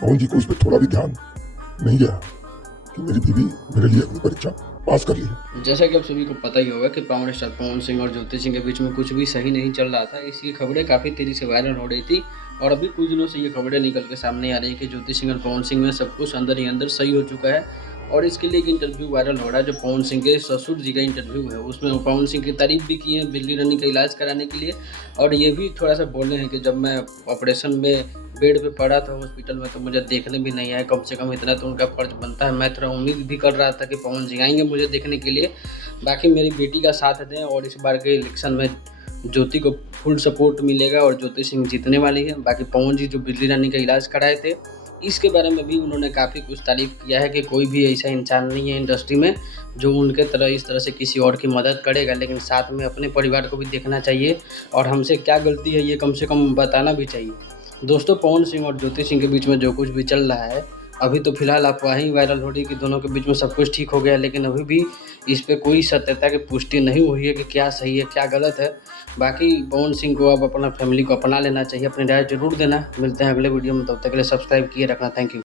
पवन जी को इस पर थोड़ा भी ध्यान नहीं गया कि मेरी बीवी मेरे लिए अपनी परीक्षा पास कर ली है। जैसा कि आप सभी को पता ही होगा कि पावर स्टार पवन सिंह और ज्योति सिंह के बीच में कुछ भी सही नहीं चल रहा था। इसकी खबरें काफ़ी तेज़ी से वायरल हो रही थी और अभी कुछ दिनों से ये खबरें निकल के सामने आ रही है कि ज्योति सिंह और पवन सिंह में सब कुछ अंदर ही अंदर सही हो चुका है। और इसके लिए एक इंटरव्यू वायरल हो रहा है जो पवन सिंह के ससुर जी का इंटरव्यू है। उसमें वो पवन सिंह की तारीफ भी की है बिल्ली रानी का इलाज कराने के लिए, और ये भी थोड़ा सा बोले हैं कि जब मैं ऑपरेशन में बेड पे पड़ा था हॉस्पिटल में तो मुझे देखने भी नहीं आया, कम से कम इतना तो उनका फर्ज बनता है। मैं थोड़ा उम्मीद भी कर रहा था कि पवन सिंह आएंगे मुझे देखने के लिए। बाकी मेरी बेटी का साथ दें और इस बार के इलेक्शन में ज्योति को फुल सपोर्ट मिलेगा और ज्योति सिंह जीतने वाली है। बाकी पवन जी जो बिजली रानी का इलाज कराए थे इसके बारे में भी उन्होंने काफ़ी कुछ तारीफ़ किया है कि कोई भी ऐसा इंसान नहीं है इंडस्ट्री में जो उनके तरह इस तरह से किसी और की मदद करेगा, लेकिन साथ में अपने परिवार को भी देखना चाहिए और हमसे क्या गलती है ये कम से कम बताना भी चाहिए। दोस्तों, पवन सिंह और ज्योति सिंह के बीच में जो कुछ भी चल रहा है अभी तो फिलहाल अफवाहें वायरल हो रही कि दोनों के बीच में सब कुछ ठीक हो गया, लेकिन अभी भी इस पे कोई सत्यता की पुष्टि नहीं हुई है कि क्या सही है क्या गलत है। बाकी पवन सिंह को अब अपना फैमिली को अपना लेना चाहिए, अपनी राय जरूर देना। मिलते हैं अगले वीडियो में, तब तक के लिए सब्सक्राइब किए रखना। Thank you.